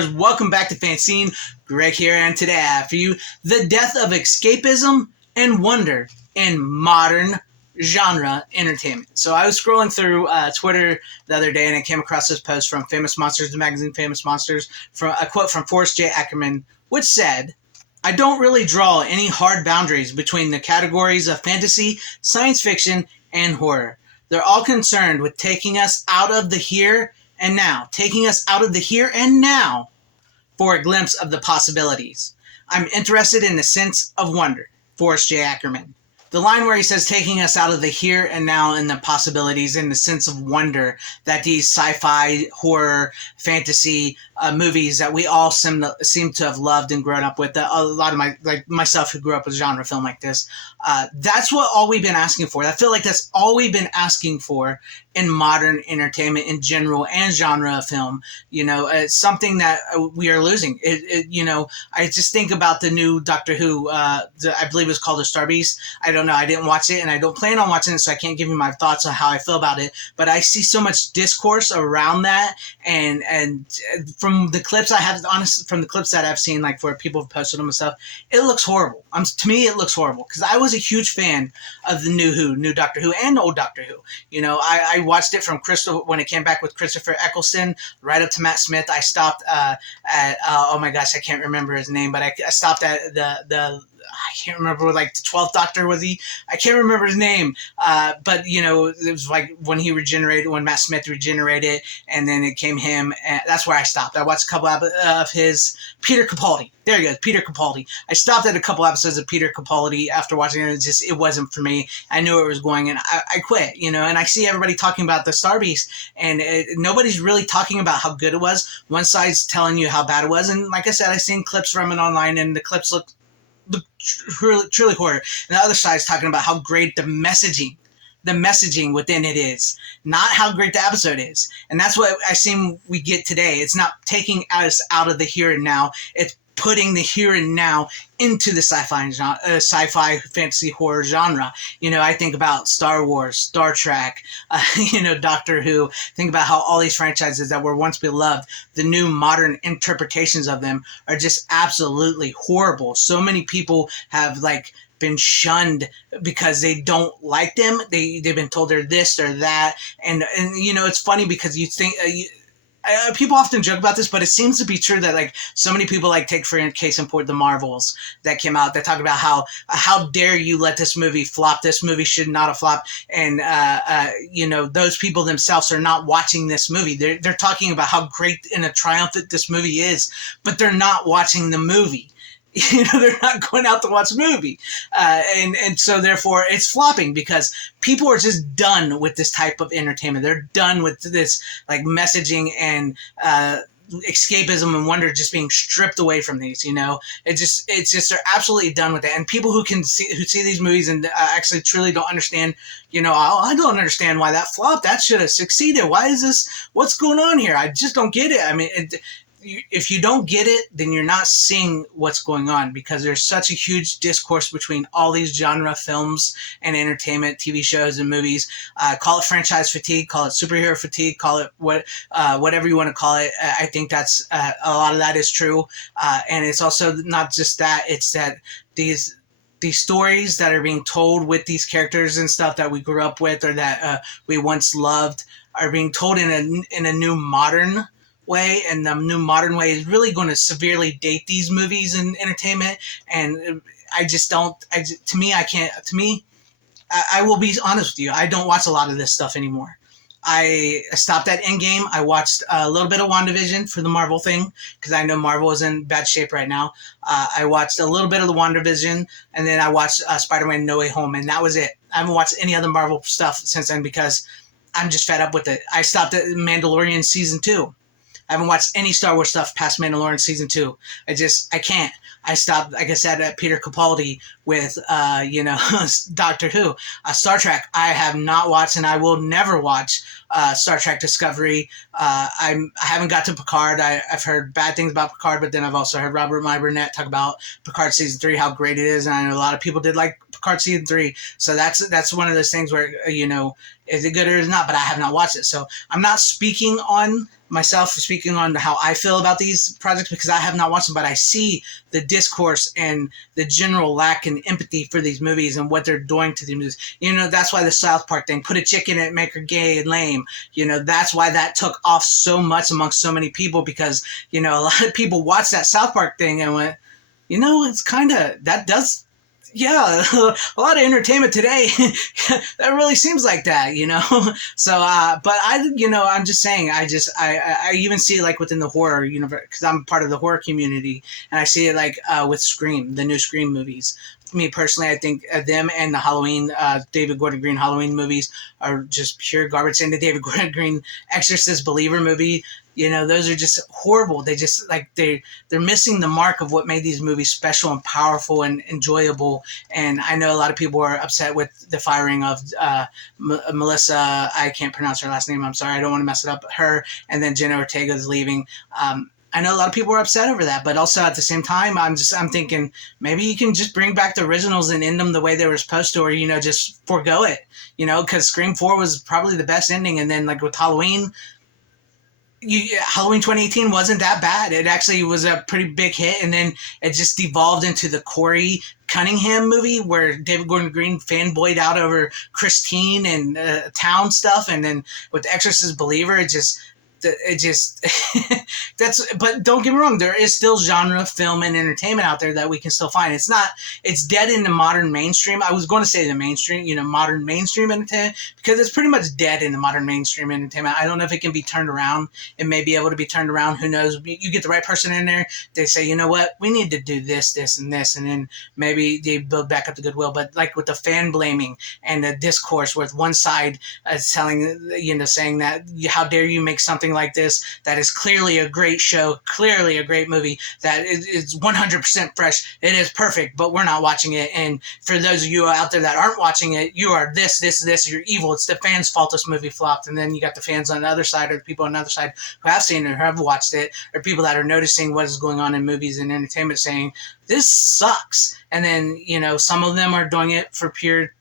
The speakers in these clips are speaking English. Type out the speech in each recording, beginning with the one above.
explorers, welcome back to FanZcene. Greg here, and today I have for you the death of escapism and wonder in modern genre entertainment. So I was scrolling through Twitter the other day, and I came across this post from Famous Monsters, the magazine Famous Monsters, from a quote from Forrest J. Ackerman, which said, "I don't really draw any hard boundaries between the categories of fantasy, science fiction, and horror. They're all concerned with taking us out of the here and now, for a glimpse of the possibilities. I'm interested in the sense of wonder." Forrest J. Ackerman. The line where he says taking us out of the here and now and the possibilities in the sense of wonder that these sci-fi, horror, fantasy movies that we all seem to have loved and grown up with, a lot of myself who grew up with genre film like this, that's what all we've been asking for. I feel like that's all we've been asking for in modern entertainment in general and genre of film. You know, it's something that we are losing. I just think about the new Doctor Who, I believe it was called the Starbeast. I don't know. I didn't watch it, and I don't plan on watching it, so I can't give you my thoughts on how I feel about it. But I see so much discourse around that, and from the clips I have, honestly, from the clips that I've seen, like where people have posted them and stuff, it looks horrible. To me, it looks horrible because I was a huge fan of the new Doctor Who, and old Doctor Who. You know, I watched it from when it came back with Christopher Eccleston right up to Matt Smith. I stopped at oh my gosh, I can't remember his name, but I stopped at the I can't remember, like the 12th Doctor was he? I can't remember his name. But you know, it was like when Matt Smith regenerated, and then it came him, and that's where I stopped. I watched a couple of his Peter Capaldi. There you go, Peter Capaldi. I stopped at a couple episodes of Peter Capaldi after watching it. It wasn't for me. I knew where it was going, and I quit. You know, and I see everybody talking about the Starbeast, and nobody's really talking about how good it was. One side's telling you how bad it was, and like I said, I've seen clips from it online, and the clips look truly horror. And the other side is talking about how great the messaging within it is, not how great the episode is. And that's what I seem we get today. It's not taking us out of the here and now. It's putting the here and now into the sci-fi fantasy horror genre. You know, I think about Star Wars, Star Trek, Doctor Who. Think about how all these franchises that were once beloved, the new modern interpretations of them are just absolutely horrible. So many people have been shunned because they don't like them. They've been told they're this or that, and it's funny because you think. People often joke about this, but it seems to be true that so many people take for case in point the Marvels that came out that talk about how dare you let this movie flop. This movie should not have flopped, and those people themselves are not watching this movie. They're talking about how great and a triumphant this movie is, but they're not watching the movie. They're not going out to watch the movie. And so therefore it's flopping because people are just done with this type of entertainment. They're done with this messaging and escapism and wonder just being stripped away from these. It's just they're absolutely done with it. And people who see these movies and actually truly don't understand, I don't understand why that flopped. That should have succeeded. Why is this? What's going on here? I just don't get it. I mean, if you don't get it, then you're not seeing what's going on, because there's such a huge discourse between all these genre films and entertainment, TV shows and movies. Call it franchise fatigue, call it superhero fatigue, call it whatever you want to call it. I think that's a lot of that is true, and it's also not just that. It's that these stories that are being told with these characters and stuff that we grew up with or that we once loved are being told in a new modern way, and the new modern way is really going to severely date these movies and entertainment. And I will be honest with you, I don't watch a lot of this stuff anymore. I stopped at Endgame. I watched a little bit of WandaVision for the Marvel thing because I know Marvel is in bad shape right now. I watched a little bit of the WandaVision, and then I watched Spider-Man No Way Home, and that was it. I haven't watched any other Marvel stuff since then because I'm just fed up with it. I stopped at Mandalorian Season 2. I haven't watched any Star Wars stuff past Mandalorian Season 2. I can't. I stopped, like I said, at Peter Capaldi with, Doctor Who. Star Trek, I have not watched, and I will never watch Star Trek Discovery. I haven't got to Picard. I've heard bad things about Picard, but then I've also heard Robert My Burnett talk about Picard Season 3, how great it is, and I know a lot of people did like Picard Season 3. So that's one of those things where, is it good or is it not, but I have not watched it. So I'm not speaking on myself speaking on how I feel about these projects because I have not watched them, but I see the discourse and the general lack in empathy for these movies and what they're doing to these movies. That's why the South Park thing, put a chick in it, make her gay and lame. That's why that took off so much amongst so many people because, a lot of people watched that South Park thing and went, it's kind of, that does, yeah, a lot of entertainment today that really seems like that, so but I'm just saying, I even see it like within the horror universe because I'm part of the horror community, and I see it like with Scream, the new Scream movies. Me personally, I think them and the Halloween, David Gordon Green Halloween movies are just pure garbage. And the David Gordon Green Exorcist Believer movie, those are just horrible. They just they're missing the mark of what made these movies special and powerful and enjoyable. And I know a lot of people are upset with the firing of Melissa. I can't pronounce her last name. I'm sorry. I don't want to mess it up. Her, and then Jenna Ortega's leaving. I know a lot of people are upset over that, but also at the same time, I'm thinking maybe you can just bring back the originals and end them the way they were supposed to, or, just forego it, because Scream 4 was probably the best ending. And then like with Halloween, Halloween 2018 wasn't that bad. It actually was a pretty big hit. And then it just devolved into the Corey Cunningham movie where David Gordon Green fanboyed out over Christine and town stuff. And then with Exorcist Believer, it just but don't get me wrong, there is still genre film and entertainment out there that we can still find. It's dead in the modern mainstream. I was going to say the mainstream, modern mainstream entertainment, because it's pretty much dead in the modern mainstream entertainment. I don't know if it can be turned around. It may be able to be turned around. Who knows? You get the right person in there, they say, you know what, we need to do this, this, and this, and then maybe they build back up the goodwill. But like with the fan blaming and the discourse with one side saying that, how dare you make something like this that is clearly a great show, clearly a great movie, that is 100% fresh, it is perfect, but we're not watching it. And for those of you out there that aren't watching it, you are this, you're evil, it's the fans' fault this movie flopped. And then you got the fans on the other side, or the people on the other side who have seen it or have watched it, or people that are noticing what is going on in movies and entertainment saying, this sucks. And then, some of them are doing it for pure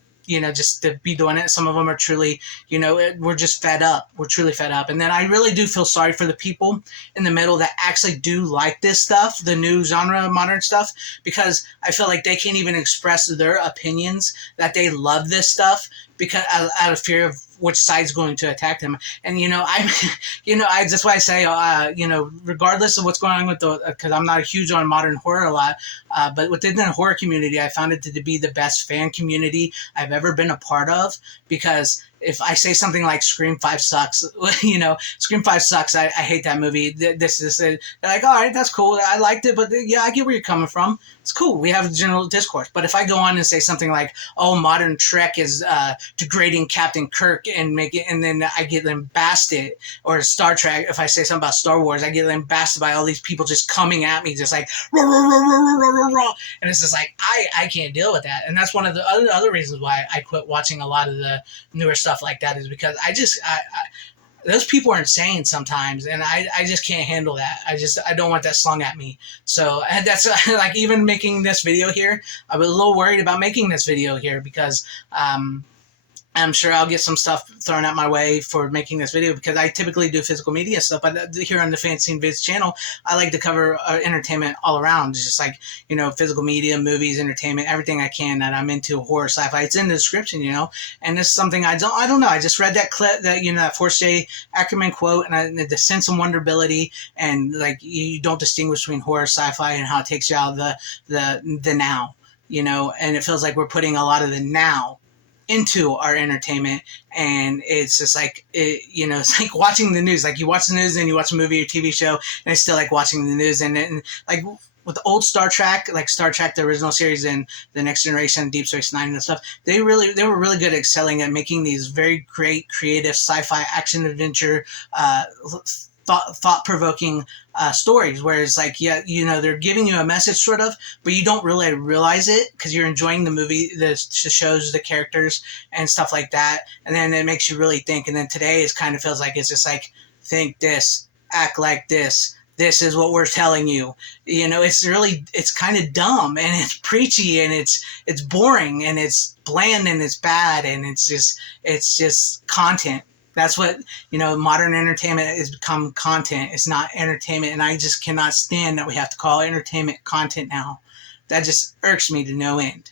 just to be doing it. Some of them are truly, we're just fed up. We're truly fed up. And then I really do feel sorry for the people in the middle that actually do like this stuff, the new genre, modern stuff, because I feel like they can't even express their opinions that they love this stuff because out of fear of which side's going to attack them. And, that's why I say, regardless of what's going on with because I'm not huge on modern horror a lot, but within the horror community, I found it to be the best fan community I've ever been a part of, because if I say something like Scream 5 sucks, Scream 5 sucks, I hate that movie, this is it. They're like, all right, that's cool, I liked it, but yeah, I get where you're coming from. It's cool, we have a general discourse. But if I go on and say something like, oh, modern Trek is degrading Captain Kirk and then I get lambasted, or Star Trek, if I say something about Star Wars, I get lambasted by all these people just coming at me, just like, rah, rah, rah, rah, rah, rah, rah. And it's just like, I can't deal with that. And that's one of the other reasons why I quit watching a lot of the newer stuff like that, is because I those people are insane sometimes, and I just can't handle that. I don't want that slung at me. So, and that's like, even making this video here, I was a little worried about making this video here because I'm sure I'll get some stuff thrown at my way for making this video, because I typically do physical media stuff, but here on the FanZcene Vids channel, I like to cover entertainment all around, just like, physical media, movies, entertainment, everything I can that I'm into, horror, sci-fi. It's in the description, and it's something I don't know. I just read that clip, that, that Forrest J. Ackerman quote, and the sense of wonderability, and like, you don't distinguish between horror, sci-fi, and how it takes you out of the now, and it feels like we're putting a lot of the now into our entertainment, and it's just like it's like watching the news. Like, you watch the news and you watch a movie or TV show, and it's still like watching the news. And like with old Star Trek, like Star Trek the original series and the Next Generation, Deep Space Nine and stuff, they were really good at excelling at making these very great creative sci-fi action adventure thought-provoking stories, where it's like, yeah, they're giving you a message sort of, but you don't really realize it because you're enjoying the movie, the shows, the characters and stuff like that, and then it makes you really think. And then today it kind of feels like it's just like, think this, act like this is what we're telling you. It's kind of dumb, and it's preachy, and it's boring, and it's bland, and it's bad, and it's just content. That's what, modern entertainment has become content. It's not entertainment, and I just cannot stand that we have to call entertainment content now. That just irks me to no end.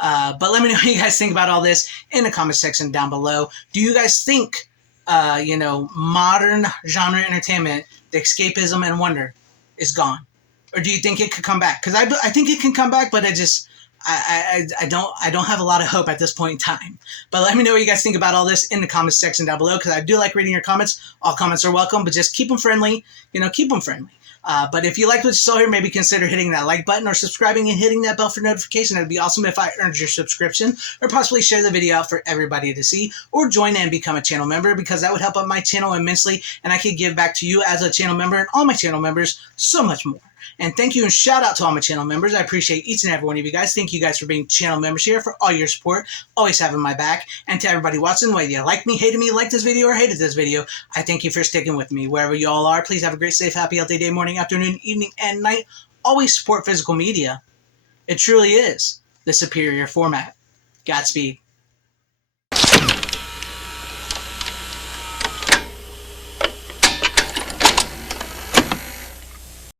But let me know what you guys think about all this in the comment section down below. Do you guys think, modern genre entertainment, the escapism and wonder, is gone? Or do you think it could come back? Because I think it can come back, but I don't have a lot of hope at this point in time. But let me know what you guys think about all this in the comments section down below, because I do like reading your comments. All comments are welcome, but just keep them friendly. Keep them friendly. But if you liked what you saw here, maybe consider hitting that like button or subscribing and hitting that bell for notification. That'd be awesome if I earned your subscription, or possibly share the video out for everybody to see, or join and become a channel member, because that would help out my channel immensely, and I could give back to you as a channel member and all my channel members so much more. And thank you and shout out to all my channel members. I appreciate each and every one of you guys. Thank you guys for being channel members here, for all your support, always having my back. And to everybody watching, whether you like me, hated me, liked this video, or hated this video, I thank you for sticking with me. Wherever you all are, please have a great, safe, happy, healthy day, morning, afternoon, evening, and night. Always support physical media. It truly is the superior format. Godspeed.